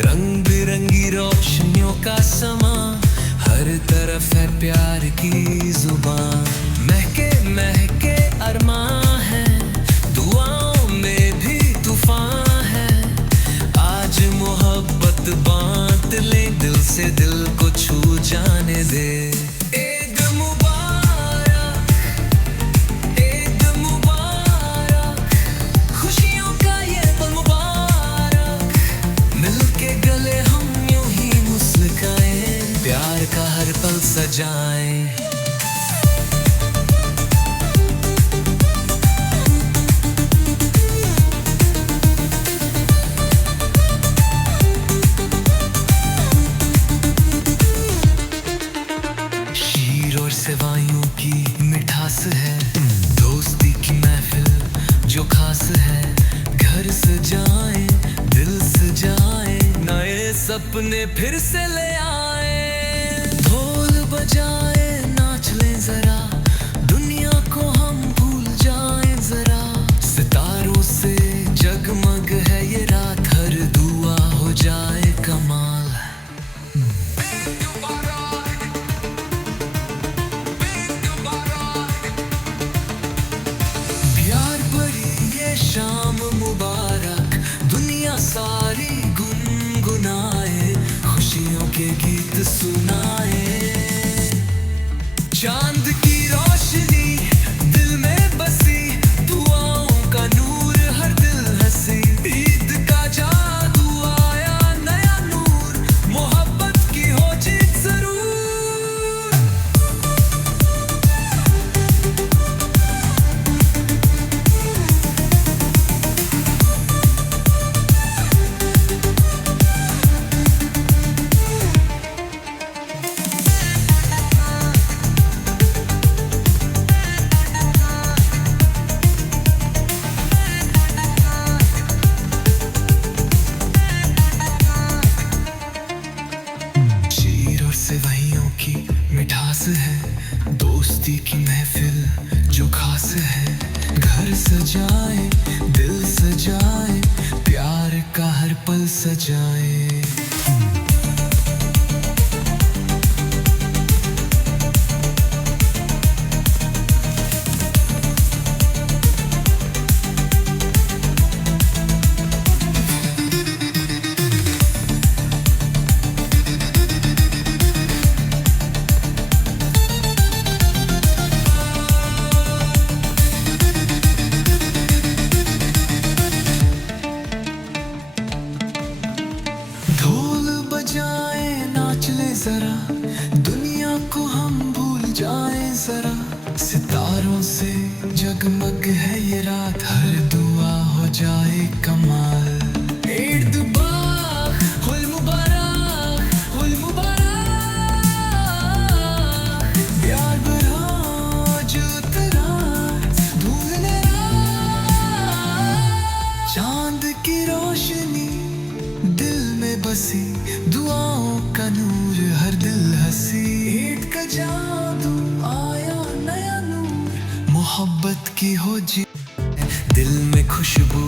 रंग बिरंगी रोशनियों का समा, हर तरफ है प्यार की जुबान। महके महके अरमां है, दुआओं में भी तूफान है। आज मोहब्बत बांट ले, दिल से दिल को छू जाने दे। ईद मुबारक, ईद मुबारक, खुशियों का ये पल मुबारक। मिलके गले हम यूं ही मुस्कुराएं, प्यार का हर पल सजाएं। सेवाइयों की मिठास है, दोस्ती की महफिल जो खास है। घर सजाए, दिल सजाए, नए सपने फिर से ले आए। ढोल बजाए, नाच ले जरा, दुनिया को हम भूल जाए जरा। सितारों से जगमग है ये रात, हर दुआ हो जाए कमाल। शाम मुबारक, दुनिया सारी गुनगुनाए, खुशियों के गीत सुनाए। चांद की रोशनी दिल में बसी, दुआओं का नूर हर दिल हंसी। ईद का जादू आया नया नूर, मोहब्बत की हो जीत जरूर। सेवइयों की मिठास है, दोस्ती की महफिल जो खास है। घर सजाए, दिल सजाए, प्यार का हर पल सजाए। जरा, दुनिया को हम भूल जाए जरा। सितारों से जगमग है ये रात, हर दुआ हो जाए कमाल। ईद मुबारक, हुल मुबारक, हुल मुबारक। प्यार भरा जो तेरा ढूंढने चांद की रोशनी दिल में बसी, दुआओं का नूर हर दिल हंसी। ईद का जादू आया नया नूर, मोहब्बत की हो जी। दिल में खुशबू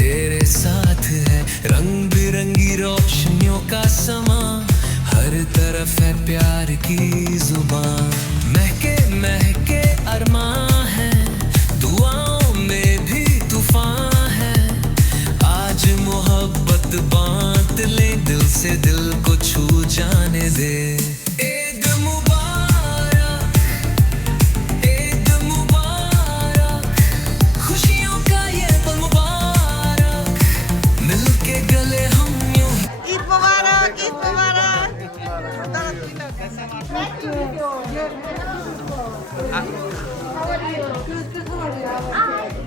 तेरे साथ है, रंग बिरंगी रोशनियों का समा, हर तरफ है प्यार की जुबान। महके महके अरमां है, दुआओं में भी तूफान है। आज मोहब्बत बांट ले, दिल से दिल को छू जाने दे। ईद मुबारक, ईद मुबारक, खुशियों का ये पल मुबारक। मिलके गले हम यूं ही। ईद मुबारक, ईद मुबारक।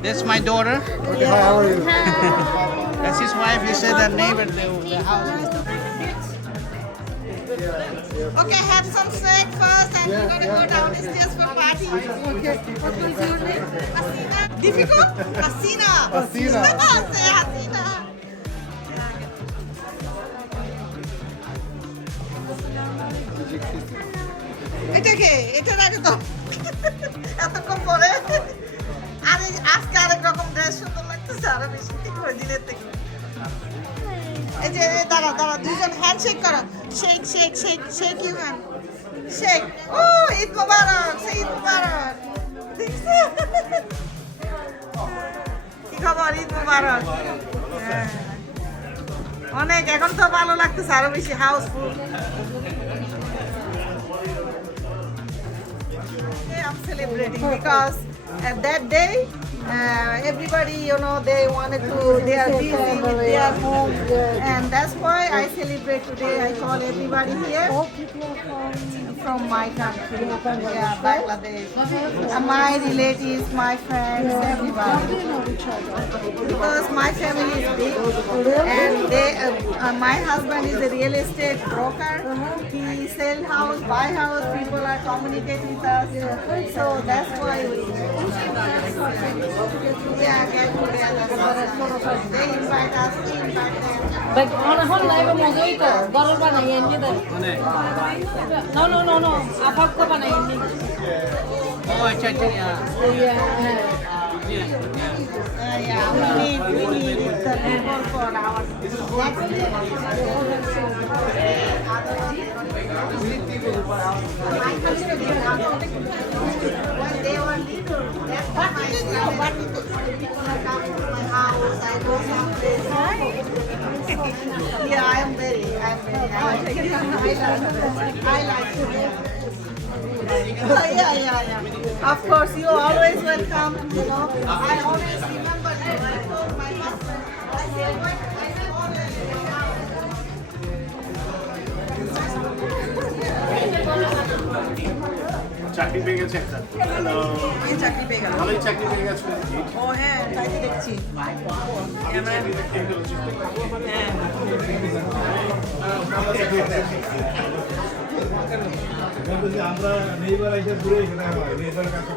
That's my daughter. Okay, hi, how are you? That's his wife. He said that neighbor, the house. Okay, have some snack first and we're gonna go downstairs for party. Okay. What was your name? Hasina. Difficult? Hasina. Hasina. Say Hasina. এটা কে? এটা রাখো তো। এতক্ষণ পরে আরে আজকে আরেক রকম ড্রেস সুন্দর লাগতেছে, আরো বেশি ঠিক করে দিনের থেকে। এই যে দাঁড়া দাঁড়া দুজন হ্যান্ডশেক করো shake shake shake shake you hand shake ও ঈদ মোবারক সে ঈদ মোবারক দেখছো? কি খবর ঈদ মোবারক হ্যাঁ। অনেক এখন তো ভালো লাগতেছে আরো বেশি Housefull I'm celebrating because at that day everybody they wanted to they are busy with their home and that's why I celebrate today. I call everybody here from my country, yeah, Bangladesh, my relatives, my friends, everybody, because my family is big and my husband is a real estate broker. He sell house, buy house, people are communicate with us, so that's why we get together. They invite us, we invite them. হন লাইভে মজাই তো গরল বানাই এমনি দেয় no আপাক তো বানাই এমনি Oh, अच्छा अच्छा यहाँ Yeah, we need the people for our when they were little, that's why people are coming to my house. I go someplace. Yeah, I like it. Yeah. Of course, you always welcome. You know, I always remember you. I told my husband, I said, চাকরি পেয়ে গেছে একটা এই চাকরি পেয়ে গেল। ভালোই চাকরি পেয়ে গেছে ও হ্যাঁ, তাই তো দেখছি। আমরা নেইবার এসে দূরে নেইবার কাছে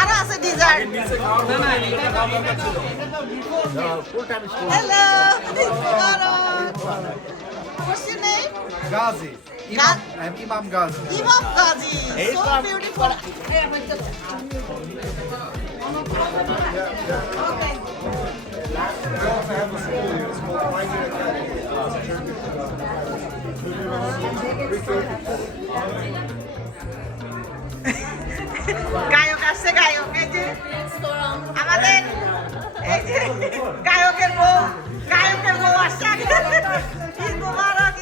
আরো আছে dessert. Hello, what's your name? Ghazi. I'm Imam Ghazi. Imam Ghazi. So beautiful. Okay. গায়ক আসছে গায়ক এই যে আমাদের এই যে গায়কের বউ আসছে ঈদ মোবারক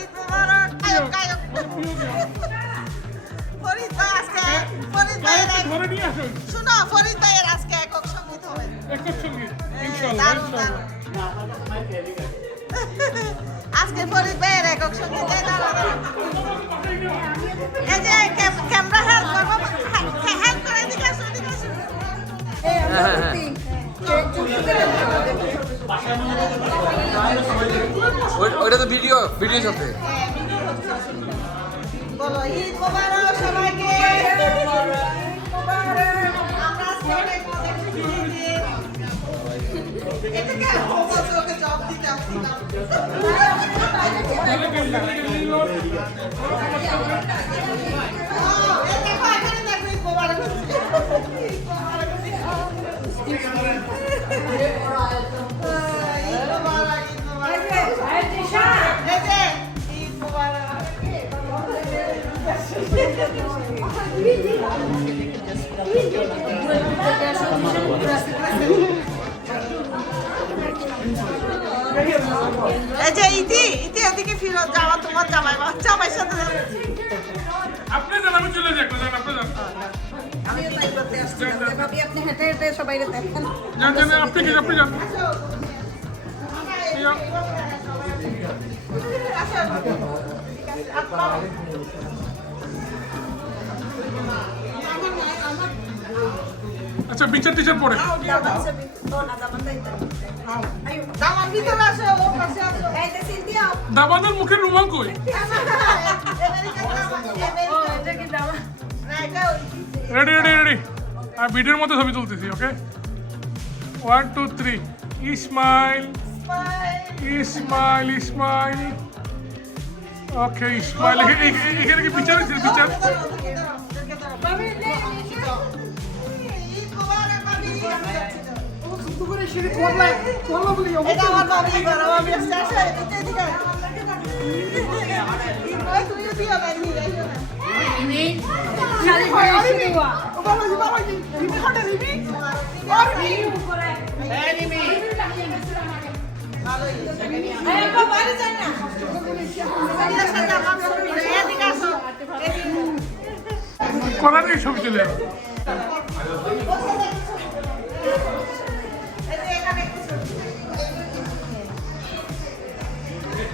গায়ক ফরিদ ভাই আজকে ফরিদ ভাইয়ের শোনো ফরিদ ভাইয়ের আজকে একক সঙ্গীত হবে দারুণ দারুণ আজকে ফরিদ ভাইয়ের একক সঙ্গীত এই যে ক্যামেরা হেল্প করবো হেল্প করে দিকে আসো ওইটা তো ভিডিও চলছে বলো ঈদ মোবারক সবাইকে আমরা আজকে অনেক মজা করতেছি এটাকে ওকে জব দিতে আসছিলাম এই যে ইতি এদিকে ফিরত যাওয়া তোমার জামাইয়ের সাথে আপনি যান আমি চলে যাই আপনি যান আমি তাই করতে আসছিলাম ভাবি আপনি হেঁটে হেঁটে সবাই দেখেন যান আপনি যান আচ্ছা বিচার টিচার পরে দামান ভিতরে আসো ও পাশে আসো এই যে সিনথিয়া দাবানের মুখের রুমাল কই রেডি আর ভিডিওর মধ্যে ছবি তুলতেছি ওকে 1 2 3 স্মাইল ওকে স্মাইল এখানে কি বিচার আছে বিচার এটা আমার বাবি ঘর, আমার ব্যস্ত আছে, এদিকে এদিকে। ওই তুইও দিও না, এমনি যাইও না। বাড়ি যাই না। এদিকে সাথে আমার ছবি, এদিকে আসো, এদিকে। কলার এই ছবি চলে যাবে।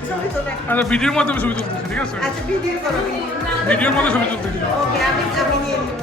ছবি তোলে। আচ্ছা ভিডিওর মাধ্যমে ছবি তুলতেছি, ঠিক আছে? আচ্ছা ভিডিও করো, ভিডিও। ভিডিওর মধ্যে ছবি তুলতেছি। ওকে, আমি নিয়ে নিব।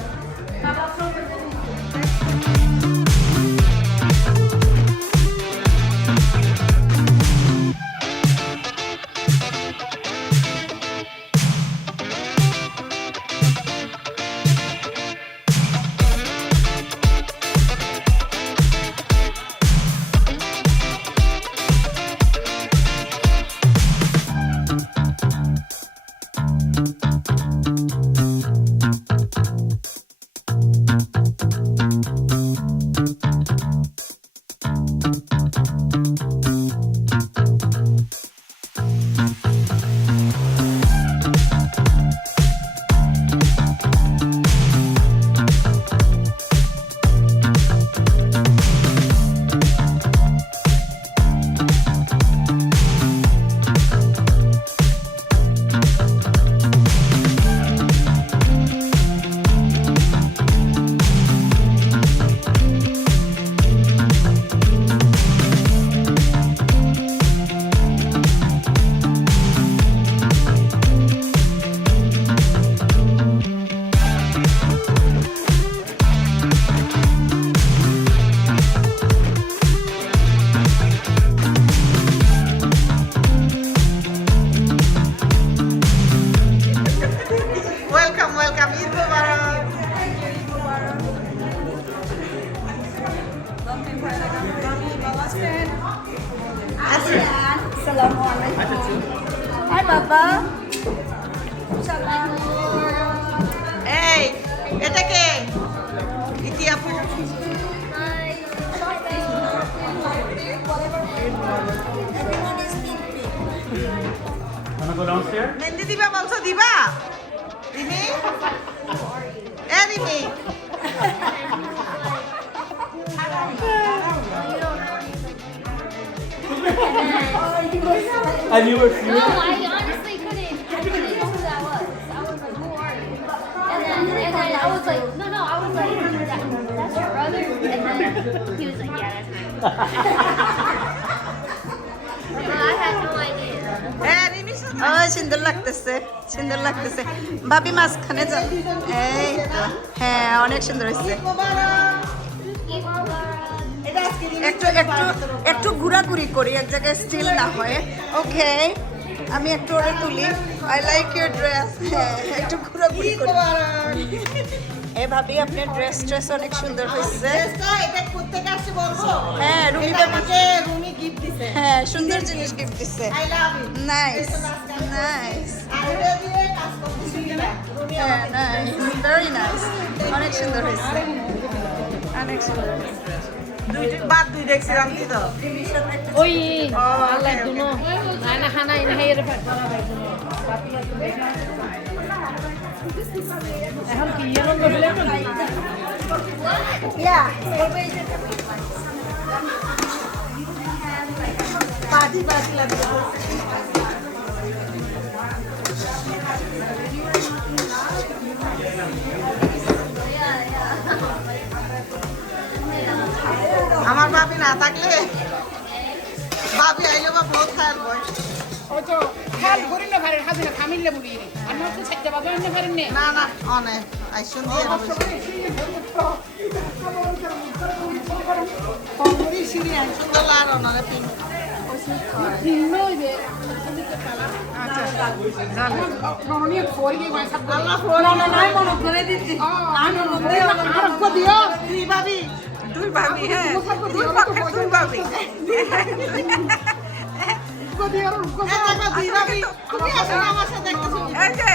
Hi, Papa. এই এটা কে? ইতি আপু। মেহেন্দি দিবা বলছো, দিবা? রিমি, এ Rimi. And you were No, I honestly couldn't tell who that was. I was like, who are you? And then I was like, no, I was like, that's your brother? And then he was like, yeah, that's my brother. But I had no idea. সুন্দর লাগতেছে, সুন্দর লাগতেছে। ভাবি মাঝখানে যান। এই তো, হ্যাঁ অনেক সুন্দর হয়েছে। একটু একটু একটু ঘোরাঘুরি করি, এক জায়গায় স্টিল না হয়। ওকে, আমি একটু ওরে তুলি। I like your dress. হ্যাঁ, একটু ঘোরাঘুরি করি। এই ভাবি আপনার ড্রেস অনেক সুন্দর হয়েছে। হ্যাঁ, রুমি গিফট দিছে। হ্যাঁ, সুন্দর জিনিস গিফট দিছে। Nice nice. হ্যাঁ, নাইস, ভেরি নাইস। অনেক সুন্দর হয়েছে, অনেক সুন্দর হয়েছে। দুই দেখছিলাম কি তো ওই আল্লাহ দুনো আনা খানা ইনা হেরে এখন কি এমন বলে পার্টি লাগবে। আমার ভাবি না থাকলে, ভাবি আইলে বা বহুত খায়াল হয়। ওতো খাল করি না পারেন হাজিরা খামিলে বলি রে আমি তো সাইতে বাবা না পারেন নে না না অনে আইসুন দিয়ে কমরি সিরি আইসুন লার অনে পিন নইবে আচ্ছা জানো ননি ফোর গই মাই সব আল্লাহ ফোর না নাই মনে করে দিছি আমি মনে আর কো দিও দুই ভাবি হ্যাঁ দুই পক্ষে দুই ভাবি কো দিও কো দুই ভাবি তুমি আসো আমার সাথে একটা ছবি এই যে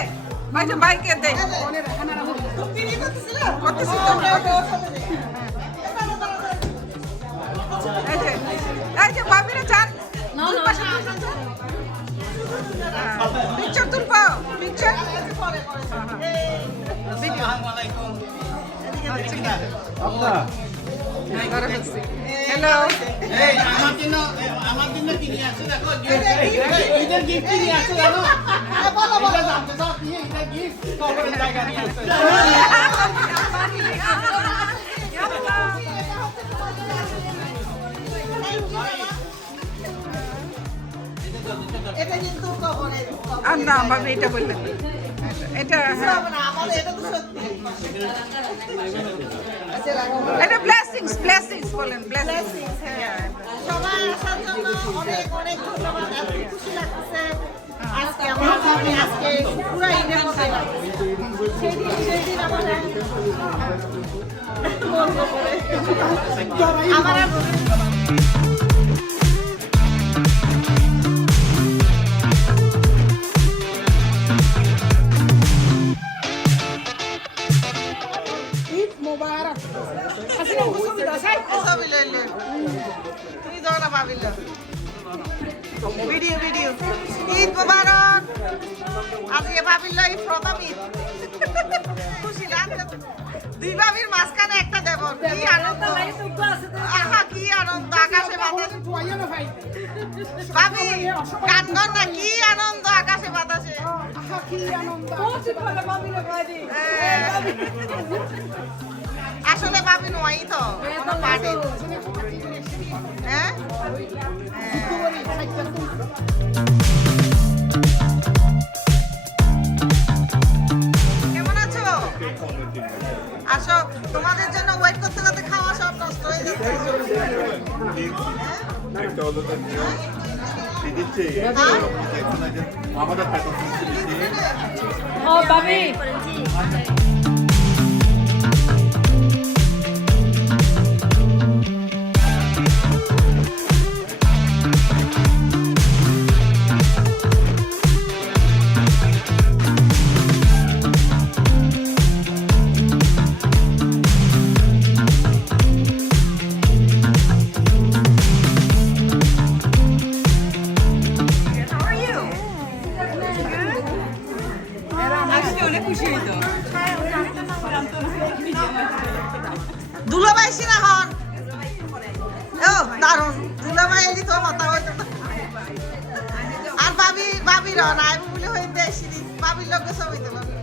ভাই যে বাইকে দে ওনে খানারা তুমি কি করতেছিস তোমরা ওর সাথে এই যে হ্যালো এই আমার জন্য কি নিয়ে আসছে দেখো ঈদের গিফট কি নিয়ে আসছে জানো এটা জানতে চাও কি ঈদের গিফট কবরের জায়গা নিয়ে আসছে এটা কিন্তু কবরের আর না ভাবি এটা বললেন এটা হ্যাঁ আমাদের এটা তো সত্যি এটা ব্লেসিংস বলেন ব্লেসিংস সবাই আসার জন্য অনেক অনেক ধন্যবাদ। এত খুশি লাগতেছে আজকে আমার ভাবি আজকে পুরো ঈদের মতো লাগছে। সেদিন আমার বলবো করে আমার আর ঈদ মোবারক আসলে ছবি দাও সাই ছবি লইলে তুমি যাও না ভাবিল ভিডিও ঈদ মোবারক। আজকে ভাবিল এই প্রথম ঈদ খুশি লাগছে। দুই ভাবির মাঝখানে একটা দেব কি আনন্দ আহা কি আনন্দ আকাশে বাতাসে ভাবি কান্দন না কি আনন্দ আকাশে বাতাসে আসলে ভাবি নয় তো পার্টি হ্যাঁ কেমন আছো? আসো তোমাদের জন্য ওয়েট করতে করতে খাওয়া সব নষ্ট হয়ে যাচ্ছে। Oh, Bobby. দুলাভাই সিনা হন ও দারুন দুলাভাই এলি তো কথা হইতো আর ভাবি রন আই বলে হইতে সিরি ভাবির লোক সব হইতে পারবে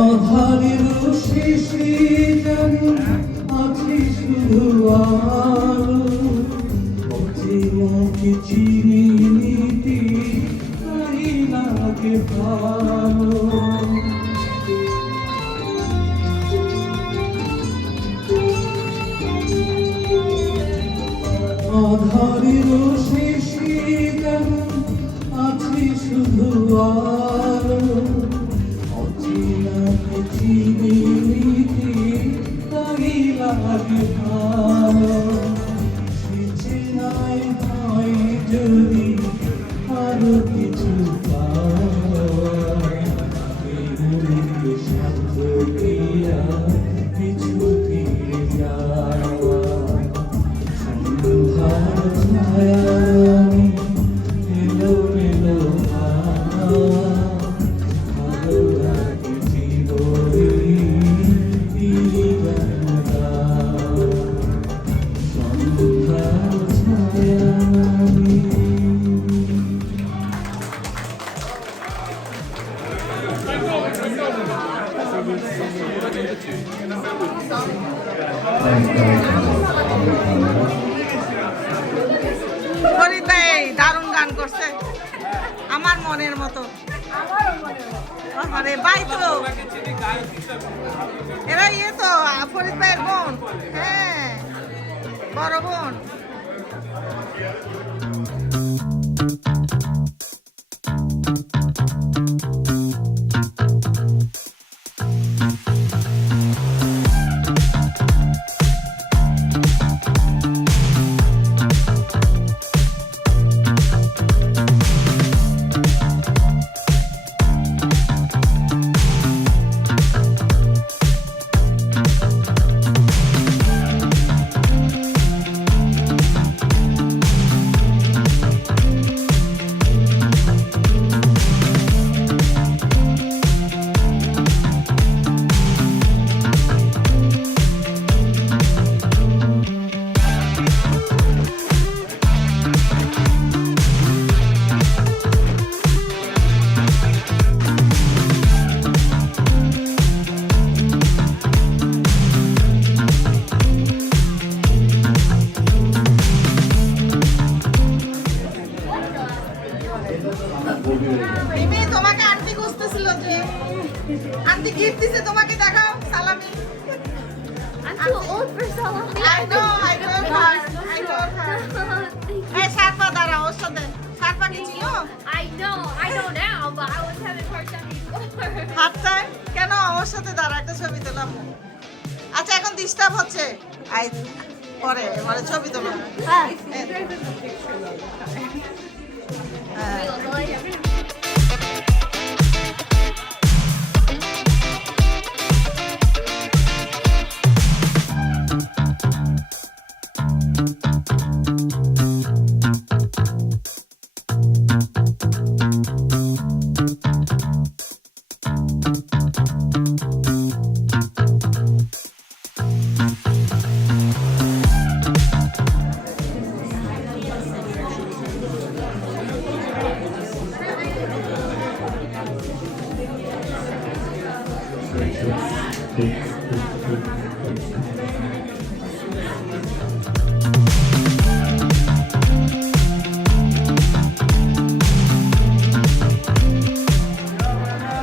আধারের শেষে যেন আছে শুধু আলো অচেনাকে চিনি নিতে তাই লাগে ভালো আধারের শেষে যেন আছে শুধু আলো অচেনাকে চিনি নিতে তাই লাগে ভালো সে চেনায় হয় যদি আরো কিছু পায় এগুলিকে সাধ্য দিয়া কিছু ফিরে যাওয়া সন্ধ্যার ছায়ায় এলো এলো হাওয়া ভালো লাগে জীবনে এই গানটা সন্ধ্যার ছায়ায় ফরিদ ভাই দারুণ গান করছে আমার মনের মতো আরে ভাই তো এরা ইয়ে তো ফরিদ ভাইয়ের বোন হ্যাঁ বড় বোন মিমি তোমাকে আন্টি খুঁজতেছিল যে আন্টি গিফট দিছে তোমাকে দেখাও সালামি I'm too old for salami. I know I told her এই সারপা দাঁড়া ওর সাথে সারপা কি ছিল I know now, but I was having a hard time before. হাতটায় কেন ওর সাথে দাঁড়া একটা ছবি তোলাম আচ্ছা এখন ডিস্টার্ব হচ্ছে আই পরে এবারে ছবি তোলো হ্যাঁ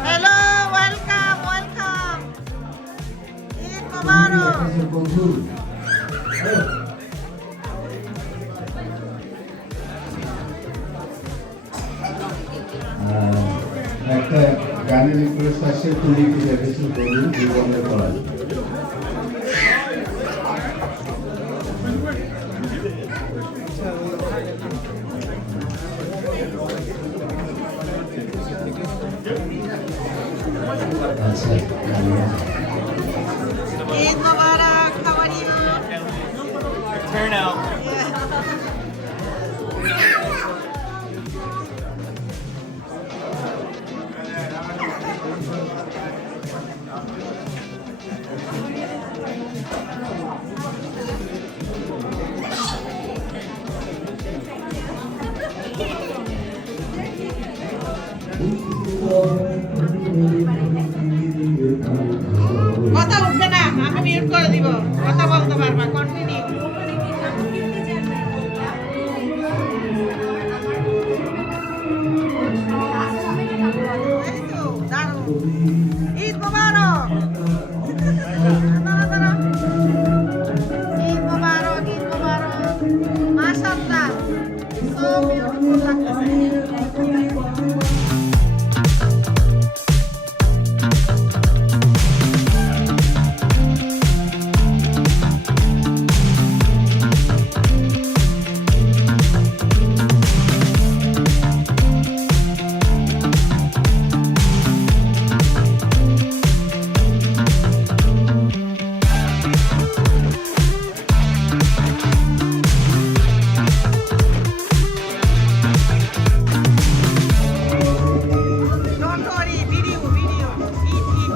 হ্যালো ওয়েলকাম ঈদ মোবারক বন্ধু একটা গানের রিকোয়েস্ট আসছে তুমি কি দেখেছো বলুন জীবনের করা আচ্ছা Eid Mubarak how are you Turn out. করো দাঁড়াও ঈদ মোবারক মাশাআল্লাহ সো বিউটিফুল লাগতেছে Don't worry, video. Eat.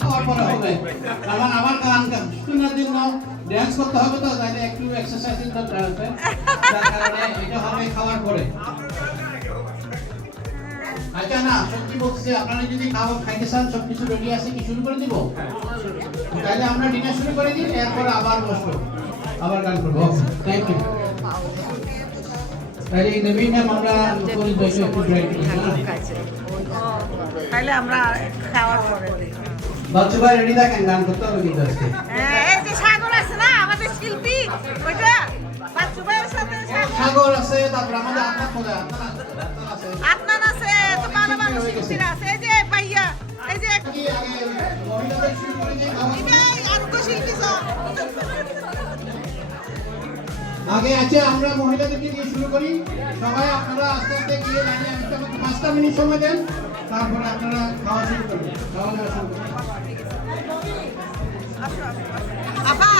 খাওয়ার পরে হবে কারণ আমার গান শোনার জন্য ড্যান্স করতে হবে তো তাহলে একটু এক্সারসাইজের দরকার আছে যার কারণে এটা হবে খাওয়ার পরে আচ্ছা না সত্যি বলছি আপনারা যদি খাইতে চান সব কিছু রেডি আছে কি শুরু করে দিব তাহলে আমরা ডিনার শুরু করে দিই এরপর আবার বসবো আবার গান করবো থ্যাংক ইউ তাহলে এই নবীন আমরা করে বসে একটু ব্রেক তাহলে আমরা খাওয়ার পরে দিই বাচ্চা ভাই রেডি থাকেন গান করতে হবে কিন্তু আজকে এই যে সাগর আছে না আমাদের শিল্পী ওইটা বাচ্চু ভাইয়ের সাথে সাগর আছে তারপর আমাদের আপনার কোথায় আছে আদনান আছে তো ভালো শিল্পীরা আছে এই যে ভাইয়া এই যে কি আগে মহিলাদের শুরু করে দিয়ে খাওয়া এটাই আর তো শিল্পী সব আগে আছে আমরা মহিলাদেরকে দিয়ে শুরু করি সবাই আপনারা আস্তে আস্তে গিয়ে দাঁড়িয়ে আসতে আমাকে 5টা মিনিট সময় দেন তারপরে আপনারা খাওয়া শুরু করবেন খাওয়া দাওয়া শুরু করবেন আপা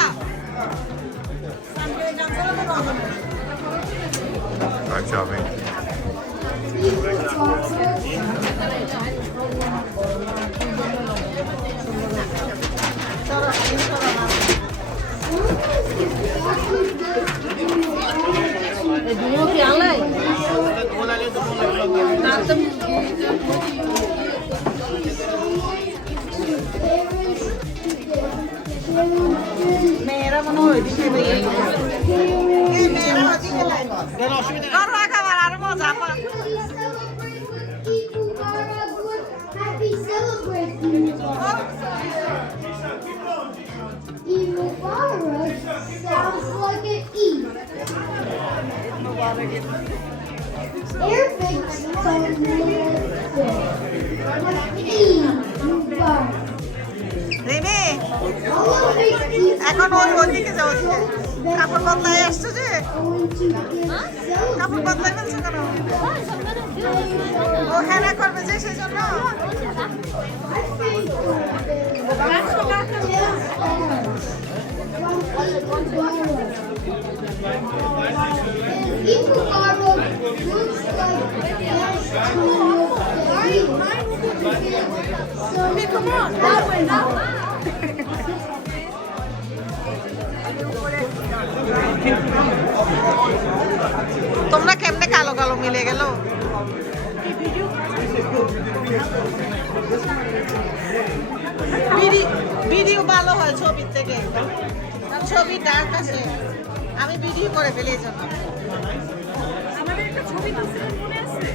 মেয়েরা মনে হয় ওইদিকে মেয়েরা ওইদিকে লাইন ঘরোয়া খাবার আরো মজা আপা Happy celebration, Eid Mubarak sounds like an Eid. Arabic sounds like Eid Mubarak. Rimi All of it is এখন ওই ওইদিকে যাও ওইদিকে কাপড় বদলাই আসছো যে going to get কাপড় বদলাই ফেলছো কেন ও হেনা করবে যে সেই জন্য I think Eid Mubarak looks like come on, তোমরা কেমনে কালো কালো মিলে গেল ভিডিও ভালো হয় ছবির থেকে ছবি ডার্ক আসে আমি ভিডিও করে ফেলি এই জন্য আমাদের একটা ছবি তুলছিলেন মনে আছে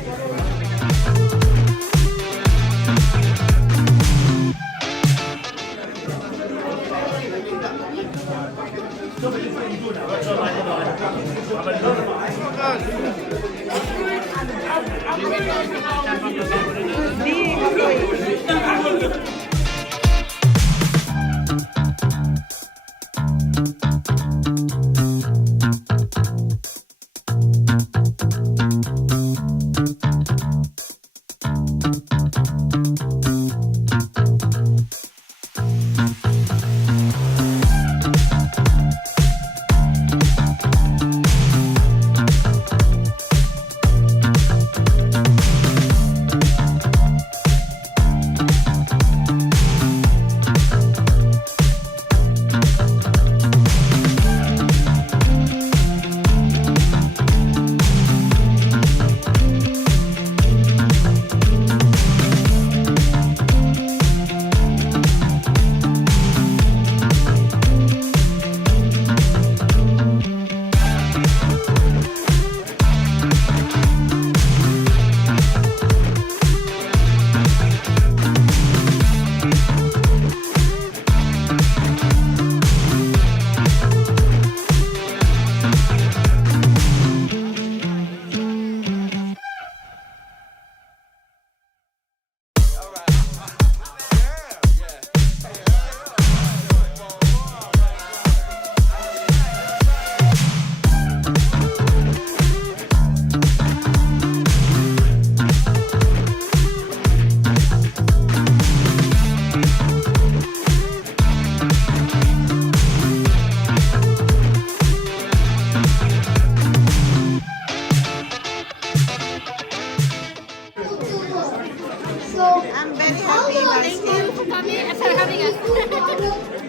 coming and for having us.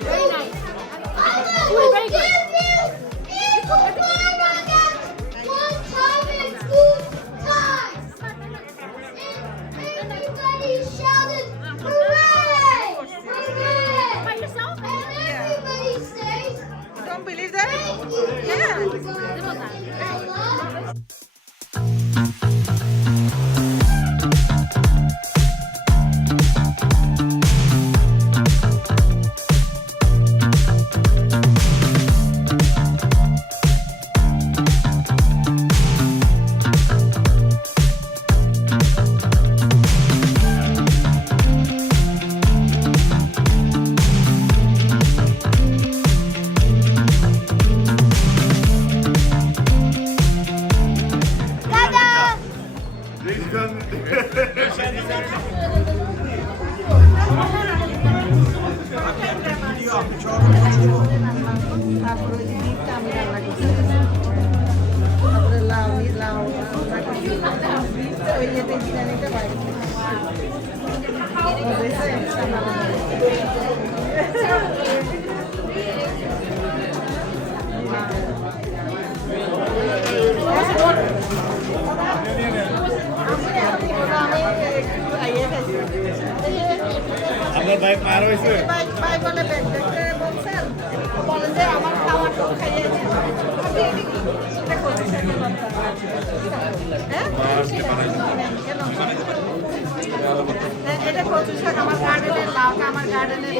Very nice. I Food is very good. give you equal again. One time and two times. And everybody shouted, hooray! Hooray! By yourself? And everybody says, Don't believe that? thank you. Yeah. তারপরে ওই যে বিফটা আমি রান্না করছি, তারপরে লাউ রান্না করছি, বিফটা ওই ইয়েতে বিরিয়ানিটা বাইরে আপনার বাইক মার হয়েছে ভাই বলে বলছেন বলেন যে আমার খাওয়ার তো খাইয়েছে এটা কচু শাক আমার গার্ডেনের লাউটা আমার গার্ডেনের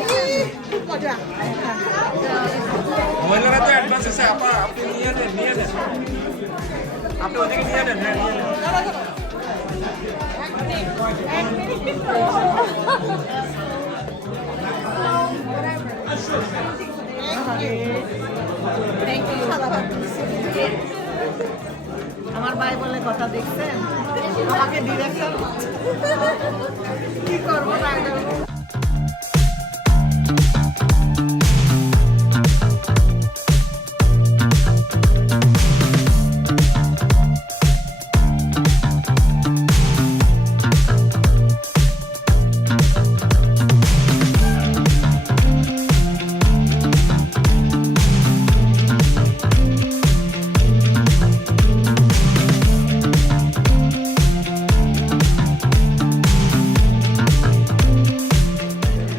খুব মজা মহিলারা তো অ্যাডভান্স আছে আপা আপনি নিয়ে নেন আপনি ওদিকে নিয়ে নেন হ্যাঁ নিয়ে নেন আমার ভাই বলে কথা দেখছেন আমাকে ডিরেকশন কি করবো না করবো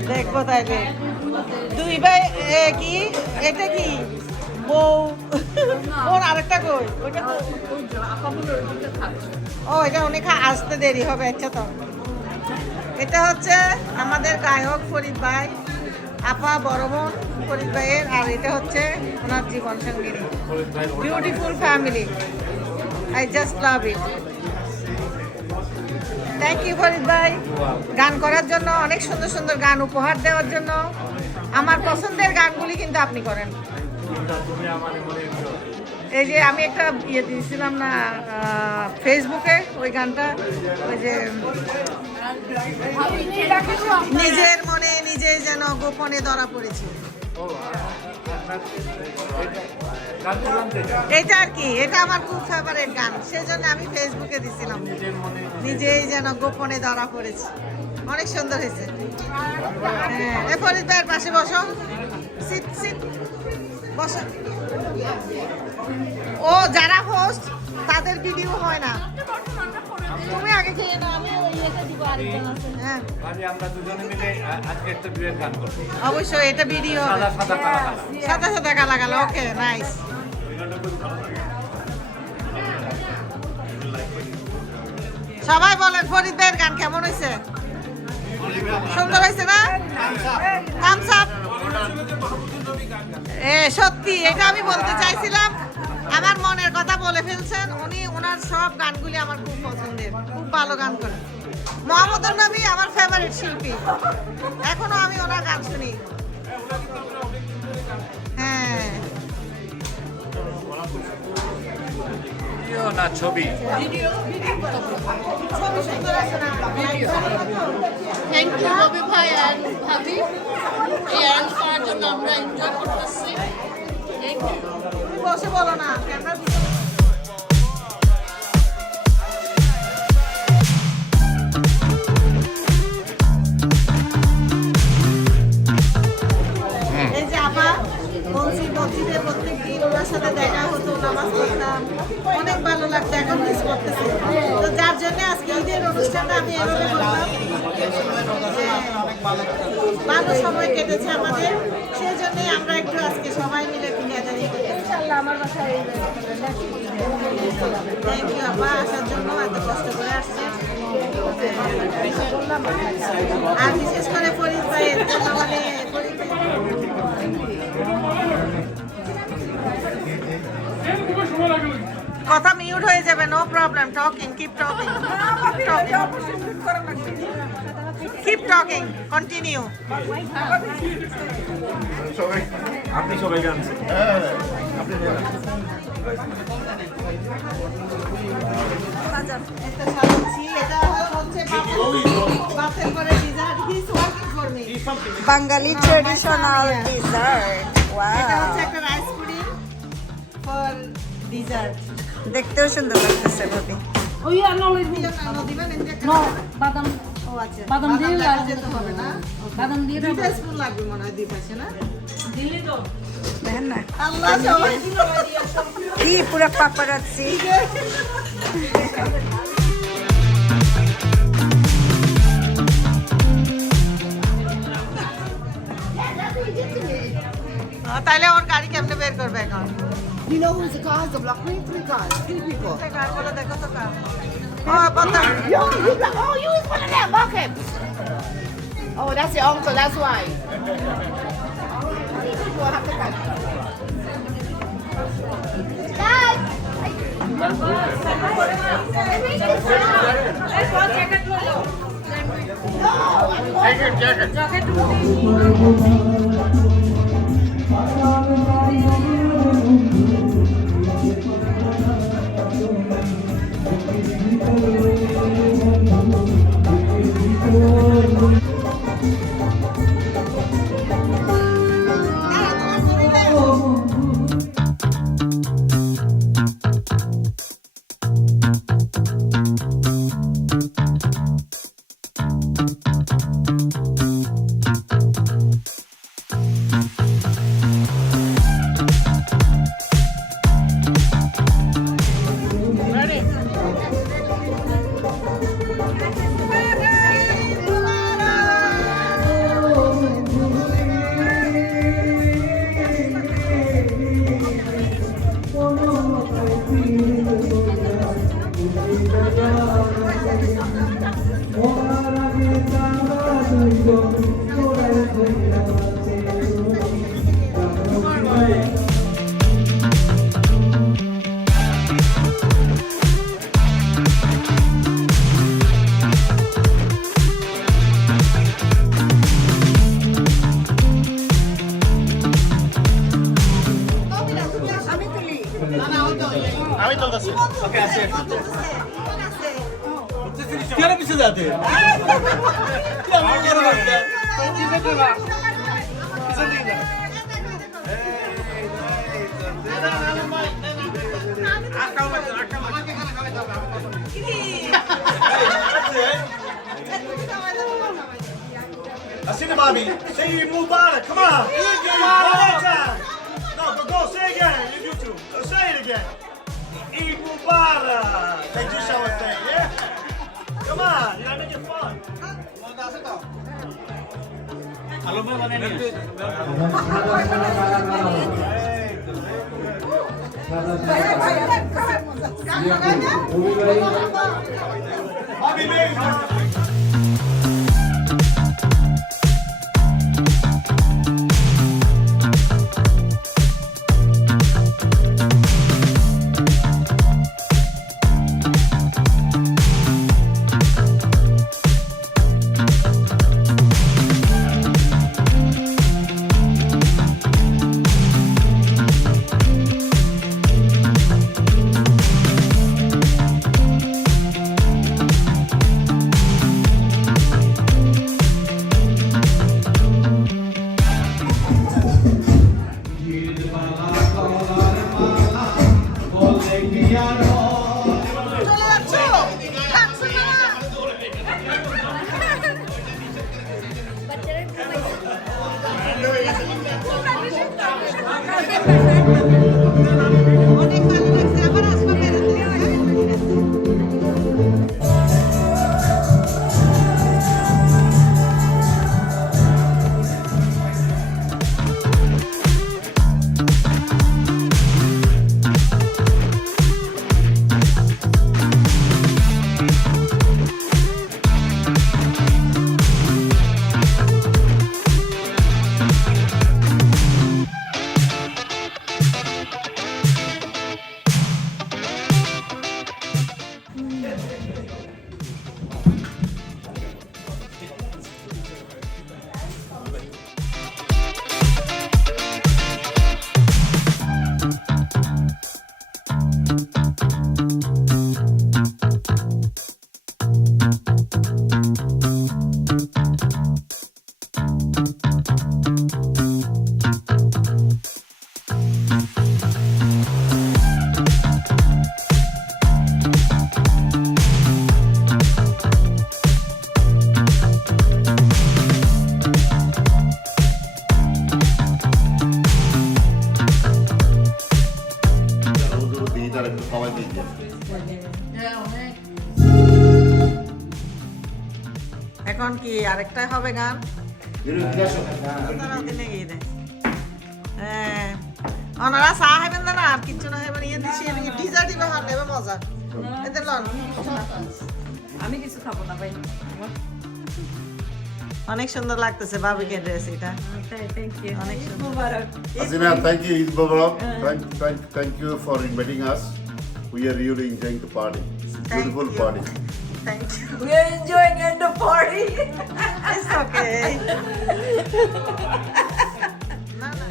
দেখবো তাইলে দুই ভাই কি এটা কি বউ ওর আরেকটা কই ওইটা ও এটা অনেক আসতে দেরি হবে আচ্ছা তো এটা হচ্ছে আমাদের গায়ক ফরিদ ভাই আপা বড় বোন ফরিদ ভাইয়ের আর এটা হচ্ছে ওনার জীবন সঙ্গিনী beautiful family I just love it thank you Farid ভাই গান করার জন্য অনেক সুন্দর সুন্দর গান উপহার দেওয়ার জন্য আমার পছন্দের গানগুলি কিন্তু আপনি করেন এই যে আমি একটা ইয়ে দিয়েছিলাম না ফেসবুকে ওই গানটা ওই যে নিজের মনে নিজেই যেন গোপনে ধরা পড়েছি এটা আর কি এটা আমার খুব ফেভারিট গান সেজন্য আমি ফেসবুকে দিছিলাম নিজেই যেন গোপনে ধরা পড়েছি অনেক সুন্দর হয়েছে হ্যাঁ ফরিদ ভাইয়ের পাশে বসো সিট সিট বসো ও যারা হোস্ট তাদের ভিডিও হয় না তুমি আগে খেয়ে নাও আমি ওই ইয়েটা দিব আরেকজন আছে হ্যাঁ আমরা দুজনে মিলে আজকে একটা ডুয়েট গান করব অবশ্যই এটা ভিডিও সাদা সাদা কালা কালা সাদা সাদা কালা কালা ওকে নাইস সবাই বলেন ফরিদ ভাইয়ের গান কেমন হয়েছে সুন্দর হয়েছে না থামস আপ সত্যি এটা আমি বলতে চাইছিলাম আমার মনের কথা বলে ফেলছেন উনি ওনার সব গানগুলি আমার খুব পছন্দের খুব ভালো গান করেন মোহাম্মদ নবী আমার ফেভারিট শিল্পী এখনো আমি ওনার গান শুনি হ্যাঁ ভিডিও না ছবি ছবি সুন্দর আছে না থ্যাংক ইউ রবি ভাই অ্যান্ড ভাবি এই অ্যারেঞ্জ করার জন্য আমরা এনজয় করতেছি থ্যাংক ইউ বসে বলো না ক্যামেরা সবার সাথে দেখা হতো, নামাজ পড়তাম, অনেক ভালো লাগতো, এখন মিস করতেছি। তো যার জন্য আজকে ঈদের অনুষ্ঠানটা আমি এভাবে করলাম। ভালো সময় কেটেছে আমাদের, সেই জন্যই আমরা একটু আজকে সবাই মিলে টুগেদারই করি। ইনশাআল্লাহ আমার বাসায় থ্যাংক ইউ আপা, আসার জন্য এত কষ্ট করে আসছেন। আর বিশেষ করে ফরিদ ভাইয়ের জন্য, মানে ফরিদ ভাই কথা মিউট হয়ে যাবে, no problem, talking, keep talking, keep talking, continue. আপনি সবাই গান একটা সাজাচ্ছি, এটা হচ্ছে বাসের পরে dessert, his working for me. Bengali traditional dessert. এটা হচ্ছে Wow. একটা রাইস পুডিং ফর ডিজার্ট। দেখতেও সুন্দর লাগতেছে ভাবি। ওই নলেজ দিবেন নো বাদাম ও আচ্ছা, বাদাম দিয়ে লাগা যেতে হবে না, বাদাম দিয়ে 2 স্পুন লাগবে মনে হয় দুই পাশে না। দেখেন না আল্লাহ সবাই কি পুরো পাপারাচ্ছি। তাহলে ওর গাড়ি কেমনে বের করবে এখন? You know who's the cars? The block me? 3 cars. 3 people. কার বলে দেখো তো কার। ও পতা Yo, you block. Oh, you is one of them. Okay. Oh, that's your uncle. That's why. We'll have to cut. Dad. আমি চলতেছি ওকে আছে কেন পিছে যাতে Asina Bobby, say Eid Mubarak, come on! Eid Mubarak! One more time! No, go, say it again, you two. Say it again. Eid Mubarak! Like this I would say, yeah? Come on, you gotta make it fun. Bobby, baby! But আরেকটাই হবে গান এর ইতিহাস তারা দিনে গিয়ে দেয় হ্যাঁ ওনারা চা খাবেন না আর কিচ্ছু না খাবেন ইয়ে দিছি এদিকে ডিজার্ট দিবে হার নেবে মজা এদের লন আমি কিছু খাবো না ভাই অনেক সুন্দর লাগতেছে বাবিকে ড্রেস এটা থ্যাংক ইউ অনেক সুন্দর Hasina, thank you, Eid Mubarak. Thank you for inviting us. We are really enjoying the party. Beautiful you. party. Thank you We are enjoying at the party. It's okay না না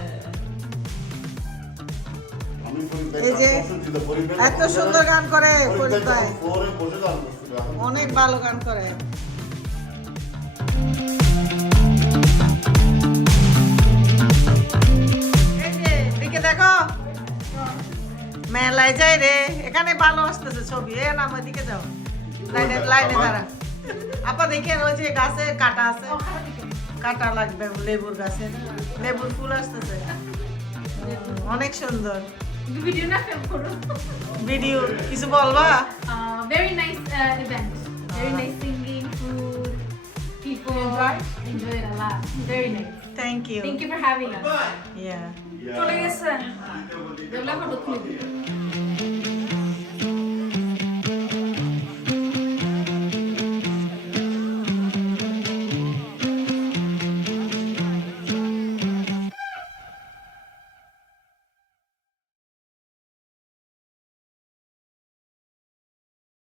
আমি ফরিদ ভাই এই যে performance দিতে পরিবেশ এত সুন্দর গান করে ফরিদ ফরিদ ভাই ভাই ফ্লোরে বসে গান করছিল এখন অনেক ভালো গান করে এই যে এদিকে দেখো মেলায় যাই রে এখানে ভালো আসতেছে ছবি এ নাম ওইদিকে যাও লাইনে লাইনে দাঁড়া আপা দেখেন ওই যে গাছে কাটা আছে কাটা লাগবে লেবুর গাছে লেবুর ফুল আসতেছে অনেক সুন্দর ভিডিও না ফিল্ম করো ভিডিও কিছু বলবা very nice event very nice singing food people enjoy it a lot very nice thank you thank you for having us yeah চলে গেছে দেবলা ফটো তুলে দিই